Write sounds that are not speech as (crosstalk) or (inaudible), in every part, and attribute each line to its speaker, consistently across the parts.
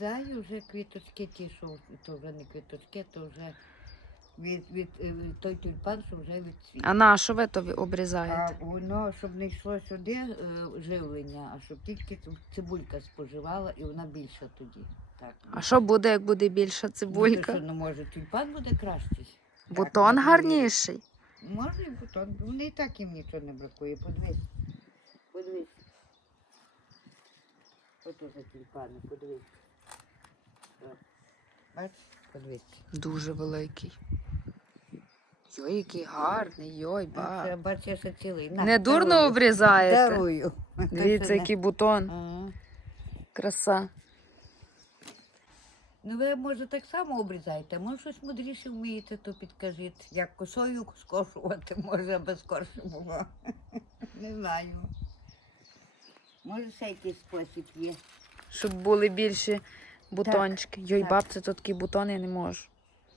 Speaker 1: Заю вже квіточки ті, що то вже не квіточки, то вже від, від, е, той тюльпан, що вже відцвіт.
Speaker 2: А на що ви то ви
Speaker 1: А
Speaker 2: обрізаєте?
Speaker 1: воно, щоб не йшло сюди е, живлення, а щоб тільки цибулька споживала, і вона більша тоді. Так.
Speaker 2: А що буде, як буде більша
Speaker 1: Ну,
Speaker 2: цибулька?
Speaker 1: що, не може, тюльпан буде кращий.
Speaker 2: Бутон
Speaker 1: Так,
Speaker 2: гарніший.
Speaker 1: Може і бутон. Вони і так їм нічого не бракує. Подивись. Подивись. Ото за тюльпани, подивись. Бачиш.
Speaker 2: Дуже великий. Йой, який гарний, йой,
Speaker 1: А
Speaker 2: ба.
Speaker 1: Бачиш, я цілий. На,
Speaker 2: Не дурно
Speaker 1: дарую.
Speaker 2: обрізаєте.
Speaker 1: Дарую.
Speaker 2: Дивіться, який бутон.
Speaker 1: Ага.
Speaker 2: Краса.
Speaker 1: Ну ви може так само обрізаєте, може щось мудріше вмієте, то підкажіть. Як косою скошувати, може, аби скорше було. (laughs) Не знаю. Може, ще якийсь спосіб є.
Speaker 2: Щоб були більші бутончики. Йой,
Speaker 1: так.
Speaker 2: бабця, тут такий бутон я не можу.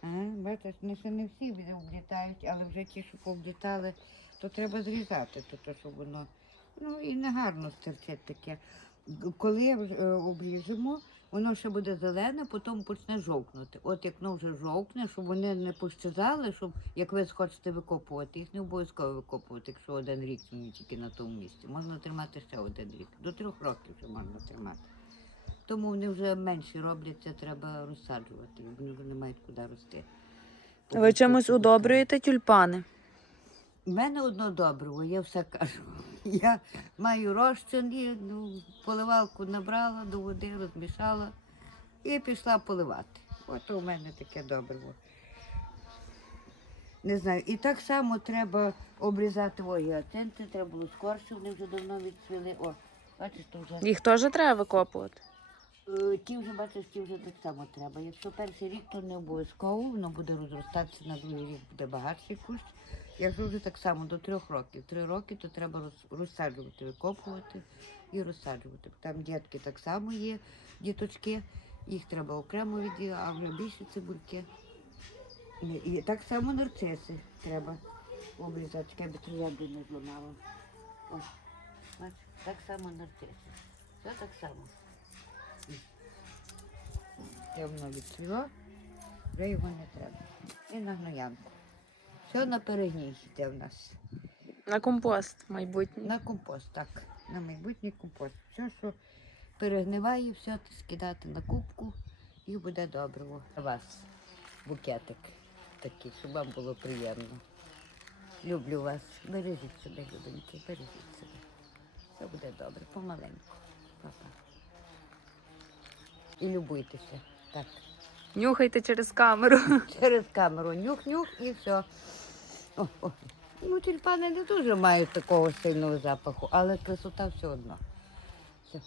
Speaker 1: Ага, бачиш, не ще не всі облітають, але вже ті, що пооблітали, то треба зрізати, то, то щоб воно. Ну і не гарно стерчить таке. Коли е, обріжемо, воно ще буде зелене, потім почне жовкнути. От як воно вже жовкне, щоб вони не пощазали, щоб як ви схочете викопувати, їх не обов'язково викопувати, якщо один рік тільки на тому місці. Можна тримати ще один рік. До трьох років вже можна тримати. Тому вони вже менші робляться, треба розсаджувати, вони вже не мають куди рости.
Speaker 2: Ви чимось удобрюєте тюльпани?
Speaker 1: У мене одно добриво, я все кажу. (laughs) Я маю розчин, і, ну, поливалку набрала до води, розмішала і пішла поливати. От у мене таке добриво. Не знаю. І так само треба обрізати ой, гіацинти, треба було скорше, вони вже давно відцвіли. О, бачиш, то вже.
Speaker 2: Їх теж треба викопувати.
Speaker 1: Е, Ті вже бачиш, ті вже так само треба. Якщо перший рік, то не обов'язково, воно буде розростатися на другий рік, буде багатший кущ. Якщо вже так само до трьох років. Три роки, то треба розсаджувати, викопувати і розсаджувати. Там дітки так само є, діточки, їх треба окремо від, а вже більше цибульки. І, так само нарциси треба обрізати, я би троянду не зламала. Ось, бач, так само нарциси. Все так само. Це воно відцвіло, вже його не треба. І на гноянку. Все на перегній йде в нас.
Speaker 2: На компост майбутній.
Speaker 1: На компост, так. На майбутній компост. Все, що перегниває, все ти скидати на кубку і буде добре. У вас букетик такий, щоб вам було приємно. Люблю вас. Бережіть себе, любенькі, бережіть себе. Все буде добре, помаленьку. Папа. І любуйтеся. Так.
Speaker 2: Нюхайте через камеру. (laughs)
Speaker 1: Через камеру нюх-нюх і все. О, о. Ну, тюльпани не дуже мають такого сильного запаху, але красота все одно. Все.